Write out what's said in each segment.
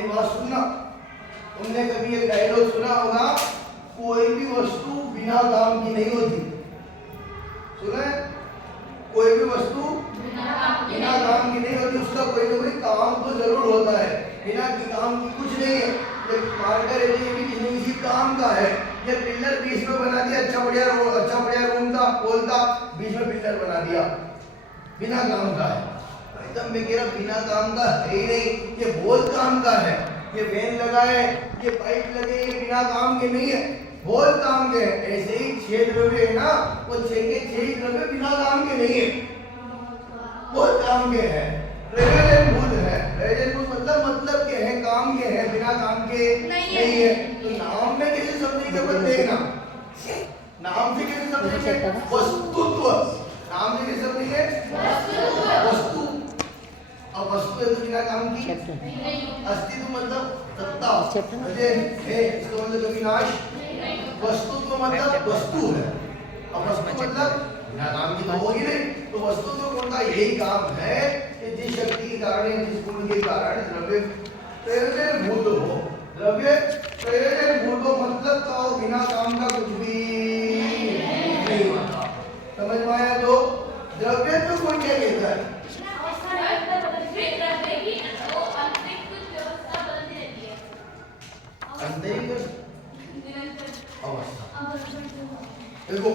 मेरी बात सुनना। तुमने कभी एक डायलॉग सुना होगा, कोई भी वस्तु बिना काम की नहीं होती। सुना है? कोई भी वस्तु बिना काम की नहीं होती, उसका कोई ना कोई काम तो जरूर होता है। बिना काम की कुछ नहीं है। ये मार्कर है, ये भी किसी काम का है। ये पिलर बीच में बना दिया, अच्छा बढ़िया रूम था, पोल था, बीच में पिलर बना दिया, बिना काम का है। एकदम मैं कह रहा बिना काम का है ही नहीं, ये बहुत काम का है। ये वेन लगा है, ये पाइप लगे, ये बिना काम के नहीं है, बहुत काम के है। ऐसे ही 6 द्रव्य है ना, वो 6 के 6 द्रव्य बिना काम के नहीं है, बहुत काम के है। प्रयोजनभूत है। प्रयोजनभूत मतलब के हैं, काम के हैं, बिना काम के नहीं है। तो नाम में कैसे समझेंगे बंदे ना, नाम से कैसे समझेंगे? वस्तुत्व। नाम से कैसे समझेंगे? वस्तु। अब वस्तु है तो बिना काम की, अस्तित्व मतलब सत्ता, है, इसका मतलब अविनाश। वस्तुत्व मतलब वस्तु है। अब वस्तु मतलब बिना काम की तो होगी नहीं। तो वस्तुत्व कौन का यही काम है कि जिस शक्ति के कारण, जिस गुण के कारण द्रव्य प्रयोजनभूत हो। द्रव्य प्रयोजनभूत हो मतलब तो बिना काम का कुछ भी नहीं होता। समझ में आया? तो द्रव्य तो कौन क्या कहता है? देखो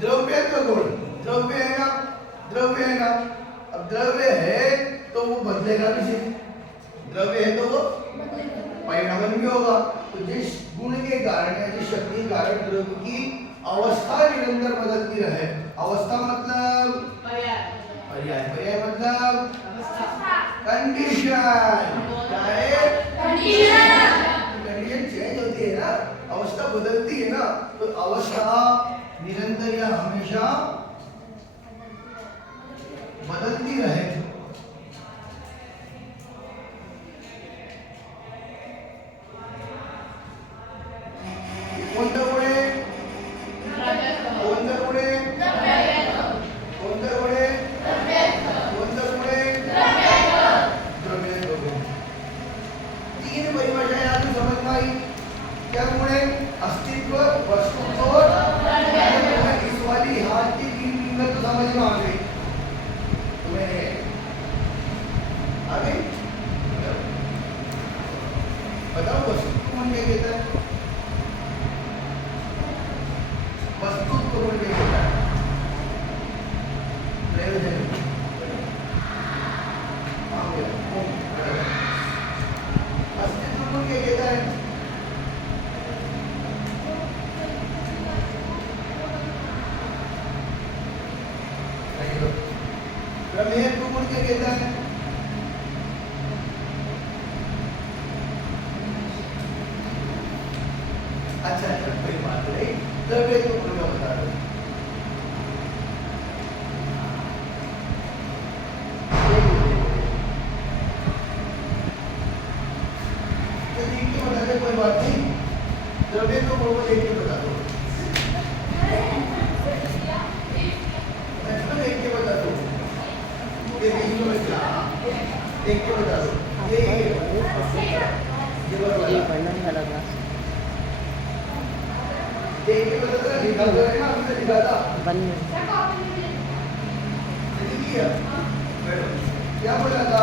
द्रव्य का गुण, द्रव्य है ना, द्रव्य है ना। अब द्रव्य है तो वो बदलेगा भी से, द्रव्य है तो वो परिणामन भी होगा। तो जिस गुण के कारण या जिस शक्ति के कारण द्रव्य की अवस्था निरंतर बदलती रहे। अवस्था मतलब पर्याय, पर्याय मतलब कंडीशन। क्या है? कंडीशन चेंज होती है ना, अवस्था बदलती है ना। तो अवस्था निरंतर या हमेशा बदलती रहे। कोणता गुण आहे? कोणता गुण आहे? कोणता गुण आहे? कोणता गुण आहे? द्रव्यत्व गुण। 3 परिभाषाएं आपको समझ में आई। क्या गुण है? अस्तित्व, वस्तुत्व और इस वाली हाथ की 3 फिंगर तो समझ में आ गई तुम्हें? आ गई? बताओ वस्तुत्व गुण क्या कहता है? वस्तुत्व गुण क्या कहता है? प्रयोजन। अस्तित्व गुण क्या कहता है? प्रमेयत्व गुण क्या कहता है? अच्छा कोई बात नहीं, द्रव्यत्व गुण का बता दो। देख के बता दे, कोई बात नहीं, द्रव्यत्व गुण को देख के बता दो। देख के बता दो, देख के बता दो। ये वर्णन वाला क्लास देख के बता दो। लिखा तो है ना, हमने लिखा था बन लिखिए। क्या बोला था?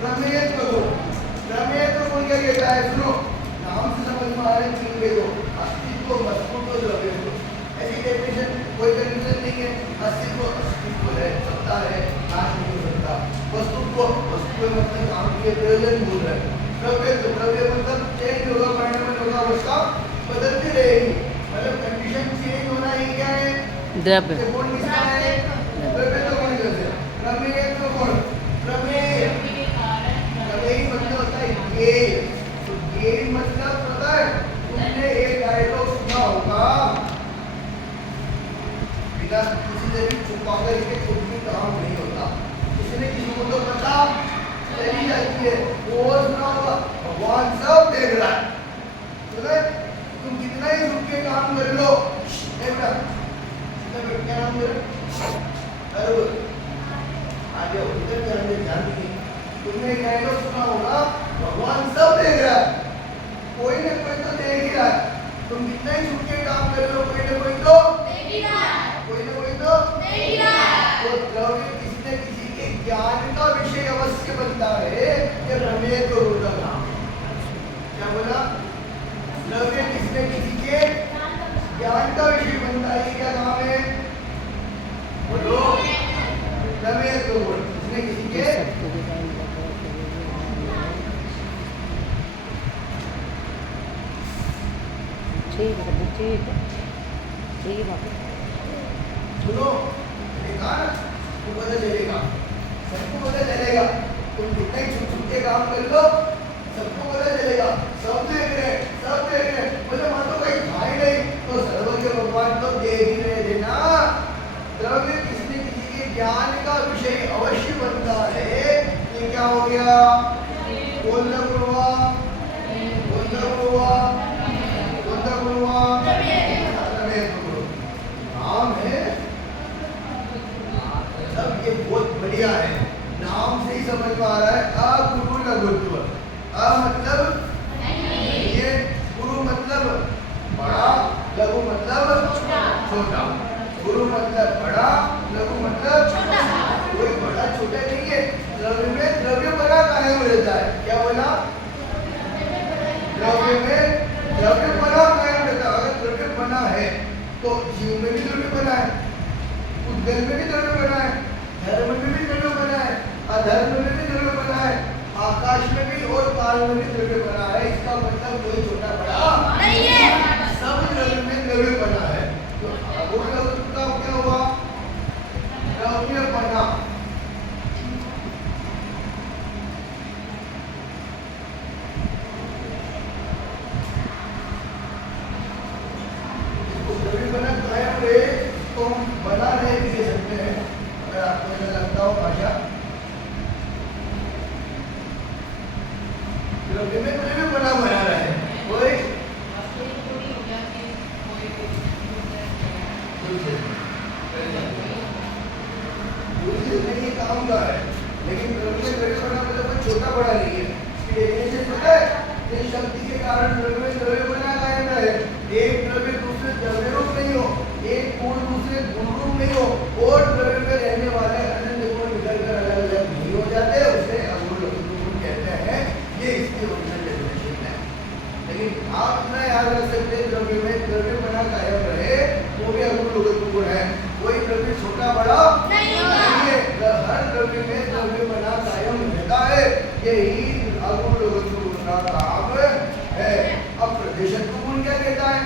प्रमेयत्व गुण, प्रमेयत्व गुण क्या कहता है? सुनो, नाम से समझ में आ रहे हैं। 3 देखो, अस्तित्व, वस्तुत्व, द्रव्यत्व। ऐसी डेफिनेशन कोई कंफ्यूजन नहीं है। अस्तित्व अस्तित्व है, सत्ता है, नाश नहीं हो सकता। वस्तुत्व वस्तु मतलब काम के प्रयोजन बोल रहे हैं। द्रव्यत्व द्रव्य मतलब चेंज होगा, परिणाम होगा, अवस्था बदलती रहेगी। मतलब कंडीशन चेंज होना ही क्या है? द्रव्य। कौन किसका है? द्रव्यत्व गुण कहते हैं। प्रमेयत्व गुण, प्रमेय मतलब होता है गेन। तो गेन मतलब पता है? तुमने एक डायलॉग सुना होगा, बिना किसी से भी छुपा कर के कुछ भी काम नहीं होता। इसे किसी न किसी को तो पता चली जाती है। वो सुना होगा भगवान सब देख रहा है। सुने, तुम कितना ही रुक के काम कर लो, बेटा क्या नाम मेरा, अरे आगे उधर ध्यान दीजिए। तुमने एक डायलॉग सुना होगा भगवान सब देख रहा है, कोई ना कोई तो देख ही रहा है। तुम कितना ही छुप के काम कर लो, कोई ना कोई तो देख ही रहा है, कोई ना कोई तो देख ही रहा है। तो द्रव्य किसी न किसी के ज्ञान का विषय अवश्य बनता है, ये प्रमेय तो होता है। क्या बोला? द्रव्य किसी न किसी के ज्ञान का विषय बनता है, क्या नाम है? बोलो, प्रमेय तो किसी न किसी के ठीक है ठीक है ठीक है बाबू। सुनो, तुम पता चलेगा, सबको पता चलेगा। तुम कितना ही छुप छुप के काम कर लो, सबको पता चलेगा। सब देख रहे, सब देख रहे। बोले मान लो कहीं था ही नहीं तो सर्वज्ञ भगवान तो देख ही रहे थे ना। द्रव्य किसी न किसी के ज्ञान का विषय अवश्य बनता है। ये क्या हो गया? बोल हुआ, बोल हुआ, नाम है सब। ये बहुत बढ़िया है, नाम से ही समझ में आ रहा है। गुरु लघुत्व, मतलब ये गुरु मतलब बड़ा, लघु मतलब छोटा। गुरु मतलब बड़ा, लघु मतलब छोटा। कोई बड़ा छोटा नहीं है। द्रव्य में द्रव्य बना कायम रहता है। क्या बोला? द्रव्य में द्रव्य बना कायम रहता है। अगर द्रव्य बना है तो जीव में भी द्रव्य बना है, उद्गल में भी द्रव्य बना है, धर्म में भी द्रव्य बना है, अधर्म में भी द्रव्य बना है, आकाश में भी और काल में भी द्रव्य बना है। इसका मतलब कोई छोटा बड़ा नहीं है, सब द्रव्य में द्रव्य बना है। तो अगुण लघु का क्या हुआ? द्रव्य बना। बना नहीं भी कह सकते हैं, अगर आपको ऐसा लगता हो भाषा। द्रव्य में द्रव्य बना रहा है कोई नहीं, काम का है। लेकिन द्रव्य में द्रव्य बना मतलब कोई छोटा बड़ा नहीं है। इसकी डेफिनेशन पता है? इस शक्ति के कारण द्रव्य में द्रव्य बना कायम रहे। एक द्रव्य दूसरे द्रव्य रूप नहीं हो, एक गुण दूसरे गुण रूप नहीं हो, और द्रव्य में रहने वाले अनंत गुण निकलकर अलग अलग नहीं हो जाते, उसे अगुण लघु गुण कहते हैं। ये इसकी ओरिजिनल डेफिनेशन है। लेकिन आप इतना याद रख सकते हैं, द्रव्य में द्रव्य बना कायम रहे वो भी अगुण लघु गुण है। कोई द्रव्य छोटा बड़ा नहीं है, हर द्रव्य में द्रव्य बना कायम रहता है। यही अगुण लघु गुण का काम है। अब प्रदेशत्व गुण क्या कहता है?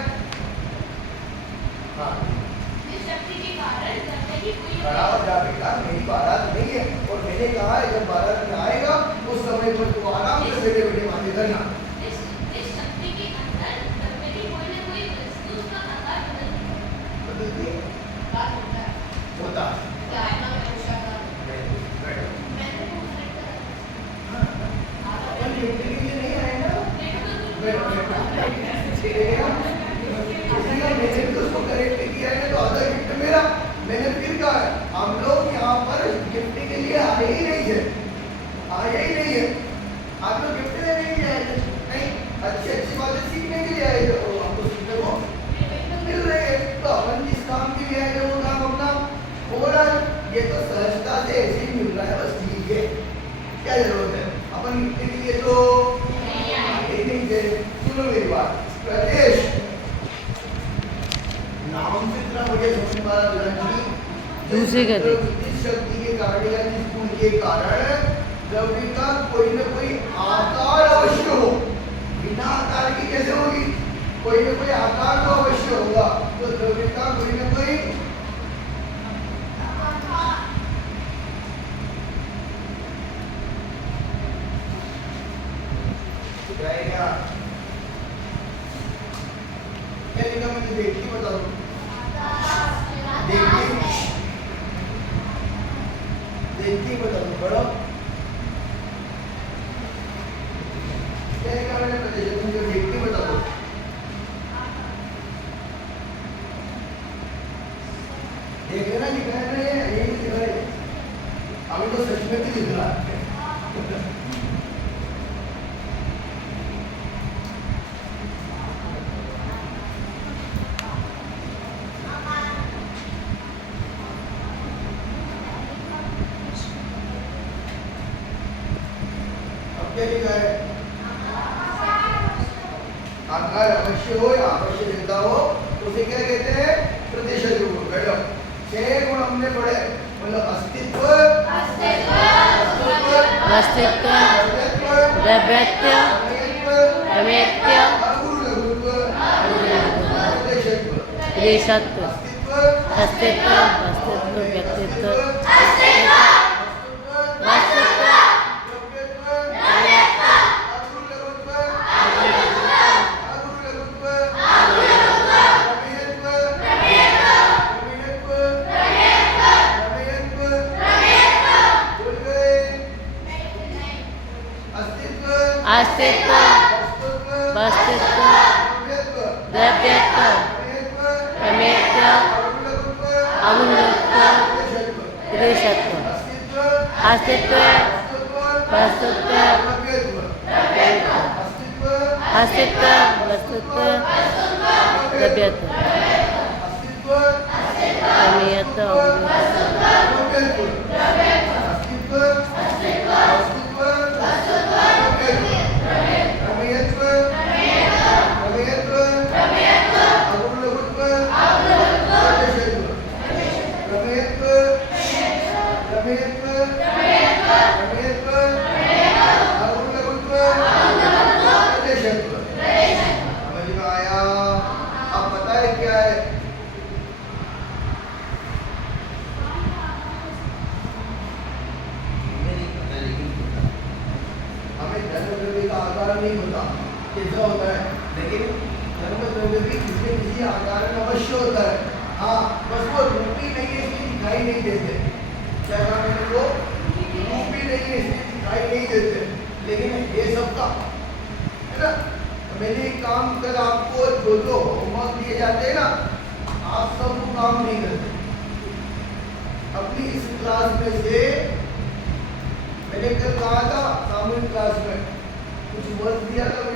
खड़ा हो जा बेटा, मेरी बारात नहीं है और मैंने कहा है जब बारात में आएगा उस समय पर तू आराम से बेटे बेटे बातें करना। इस शक्ति के अंदर द्रव्य की कोई ना कोई वस्तु का आकार बदलती है, होता है। क्या है ना पूछा था मैंने अपन ड्यूटी के लिए नहीं आए ना, मैंने तो उसको करेक्ट किया है तो आधा गिफ्ट मेरा। मैंने फिर कहा हम लोग यहाँ पर गिफ्ट के लिए आए ही नहीं है, आए ही नहीं है। आप लोग गिफ्ट लेने के लिए आए थे? नहीं, अच्छी अच्छी बातें सीखने के लिए आए थे और हमको सीखने को मिल रही है। तो अपन जिस काम के लिए आए थे वो काम अपना हो रहा है। ये तो सहजता से ऐसे ही मिल रहा है, बस ठीक है, क्या जरूरत है? अपन गिफ्ट के लिए तो आए नहीं थे। सुनो मेरी बात, प्रदेश नाम से इतना बढ़िया समझ पा रहा है। दूसरे का जिस शक्ति के कारण या जिस गुण के कारण द्रव्य का कोई न कोई आकार अवश्य हो। बिना आकार की कैसे होगी? कोई न कोई आकार तो अवश्य होगा। तो द्रव्य का कोई न कोई क्या लिखा मैंने देख के बता दो। देखिए देखते ही बता दो पढ़ो क्या लिखा मैंने प्रदेश मुझे देखते ही बता दो देख रहे ना लिखा है ना ये लिखा है हमें तो सच में भी लिख रहा है अब क्या लिखा है आकार अवश्य हो या अवश्य देता हो उसे क्या कहते हैं प्रतिशत गुण बैठो 6 गुण हमने पढ़े मतलब अस्तित्व अस्तित्व द्रव्यत्व प्रमेयत्व देशत्व अस्तित्व वस्तुत्व व्यक्तित्व वस्तुत्व अस्तित्व वस्तुत्व द्रव्यत्व प्रमेयत्व अगुणत्व देशत्व अस्तित्व वस्तुत्व अस्तित्व वस्तुत्व द्रव्यत्व प्रमेयत्व नहीं होता कैसा होता है लेकिन धर्म द्रव्य भी किसी किसी आकार में अवश्य होता है हाँ बस वो रूपी नहीं है इसलिए दिखाई नहीं देते क्या कहा मैंने वो रूपी नहीं है इसलिए दिखाई नहीं देते लेकिन ये सब का है ना मैंने एक काम कर आपको जो जो होमवर्क दिए जाते हैं ना आप सब वो काम नहीं करते अपनी इस क्लास में से मैंने कल कहा था सामूहिक क्लास में कुछ वर्क दिया था